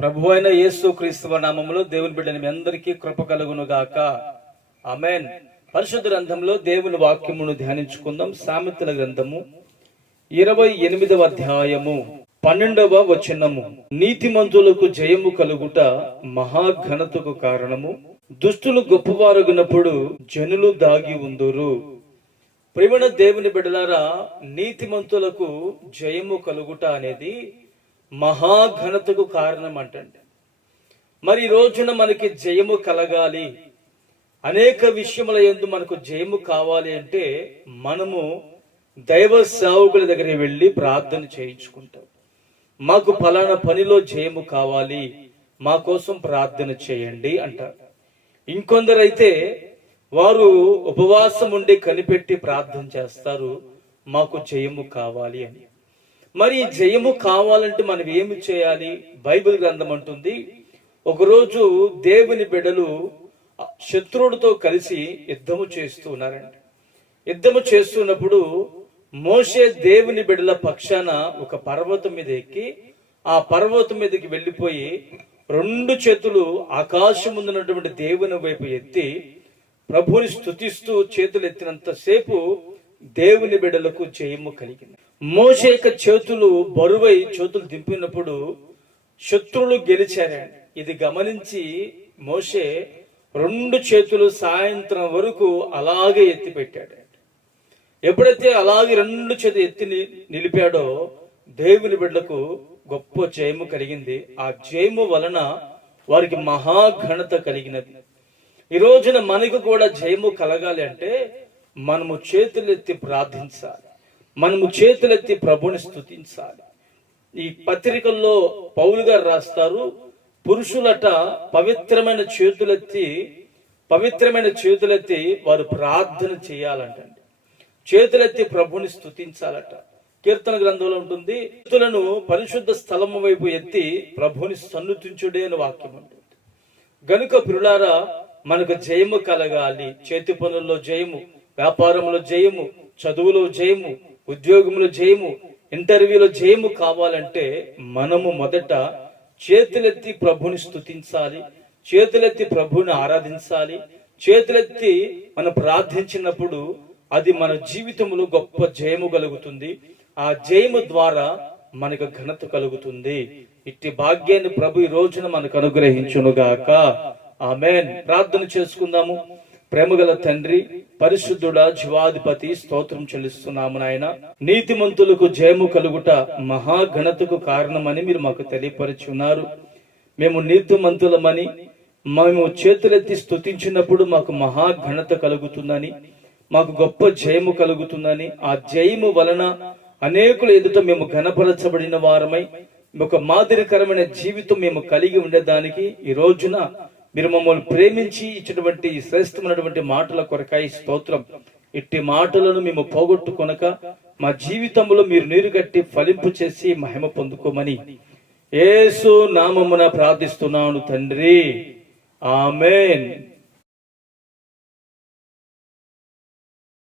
ప్రభువైన యేసు క్రీస్తు నామములో దేవుని బిడ్డని మీ అందరికీ కృప కలుగును గాక. ఆమేన్. పరిశుద్ధ గ్రంథంలో దేవుని వాక్యమును ధ్యానించుకుందాం. సామెతల గ్రంథము 28వ అధ్యాయము 12వ వచనము. నీతిమంతులకు జయము కలుగుట మహాఘనతకు కారణము, దుష్టులు గొప్పవారగునప్పుడు జనులు దాగి ఉందురు. ప్రియమైన దేవుని బిడ్డలారా, నీతిమంతులకు జయము కలుగుట అనేది మహాఘనతకు కారణం అంటండి. మరి ఈ రోజున మనకి జయము కలగాలి, అనేక విషయముల యందు మనకు జయము కావాలి అంటే మనము దైవ సేవకుల దగ్గర వెళ్ళి ప్రార్థన చేయించుకుంటాం. మాకు ఫలానా పనిలో జయము కావాలి, మా కోసం ప్రార్థన చేయండి అంటారు. ఇంకొందరైతే వారు ఉపవాసం ఉండి కనిపెట్టి ప్రార్థన చేస్తారు, మాకు జయము కావాలి అని. మరి జయము కావాలంటే మనం ఏమి చేయాలి? బైబిల్ గ్రంథం అంటుంది, ఒకరోజు దేవుని బిడ్డలు శత్రువుడితో కలిసి యుద్ధము చేస్తూ ఉన్నారండి. యుద్ధము చేస్తున్నప్పుడు మోషే దేవుని బిడ్డల పక్షాన ఒక పర్వతం మీద ఎక్కి ఆ పర్వతం మీదకి వెళ్ళిపోయి 2 చేతులు ఆకాశం ముందున్నటువంటి దేవుని వైపు ఎత్తి ప్రభువుని స్తుతిస్తూ చేతులు ఎత్తినంత సేపు దేవుని బిడ్డలకు జయము కలిగింది. మోషే యొక్క చేతులు బరువై చేతులు దింపినప్పుడు శత్రువులు గెలిచారండి. ఇది గమనించి మోషే 2 చేతులు సాయంత్రం వరకు అలాగే ఎత్తి పెట్టాడు. ఎప్పుడైతే అలాగే 2 చేతులు ఎత్తి నిలిపాడో దేవుని బిడ్డలకు గొప్ప జయము కలిగింది. ఆ జయము వలన వారికి మహాఘనత కలిగినది. ఈ రోజున మనకు కూడా జయము కలగాలి అంటే మనము చేతులెత్తి ప్రార్థించాలి, మనము చేతులెత్తి ప్రభుని స్తుతించాలి. ఈ పత్రికల్లో పౌలు గారు రాస్తారు, పురుషులట పవిత్రమైన చేతులెత్తి వారు ప్రార్థన చేయాలంటండి. చేతులెత్తి ప్రభుని స్తుతించాలట. కీర్తన గ్రంథంలో ఉంటుంది, చేతులను పరిశుద్ధ స్థలము వైపు ఎత్తి ప్రభుని సన్నుతించుడే అని వాక్యం ఉంటుంది. గనుక ప్రియులారా, మనకు జయము కలగాలి. చేతి పనుల్లో జయము, వ్యాపారంలో జయము, చదువులో జయము, ఉద్యోగంలో జయము, ఇంటర్వ్యూలో జయము కావాలంటే మనము మొదట చేతులెత్తి ప్రభుని స్తుతించాలి, చేతులెత్తి ప్రభుని ఆరాధించాలి. చేతులెత్తి మనం ప్రార్థించినప్పుడు అది మన జీవితంలో గొప్ప జయము కలుగుతుంది. ఆ జయము ద్వారా మనకు ఘనత కలుగుతుంది. ఇట్టి భాగ్యాన్ని ప్రభు ఈ రోజున మనకు అనుగ్రహించునుగాక. ఆమేన్. ప్రార్థన చేసుకుందాము. ప్రేమగల తండ్రి, పరిశుద్ధుడా, జీవాధిపతి, స్తోత్రం చెల్లిస్తున్నాము నాయన. నీతిమంతులకు జయము కలుగుట మహాఘనతకు కారణమని మీరు మాకు తెలియపరిచి ఉన్నారు. మేము నీతిమంతులమని, మేము చేతులెత్తి స్తుతించినప్పుడు మాకు మహాఘనత కలుగుతుందని, మాకు గొప్ప జయము కలుగుతుందని, ఆ జయము వలన అనేకుల ఎదుట మేము ఘనపరచబడిన వారమై ఒక మాదిరికరమైన జీవితం మేము కలిగి ఉండేదానికి ఈ రోజున మీరు మమ్మల్ని ప్రేమించి ఇచ్చినటువంటి శ్రేష్టమైనటువంటి మాటల కొరకాయ స్తోత్రం. ఇట్టి మాటలను మేము పోగొట్టుకొనక మా జీవితంలో మీరు నీరు కట్టి ఫలింపు చేసి మహిమ పొందుకోమని యేసు నామమున ప్రార్థిస్తున్నాను తండ్రి. ఆమేన్.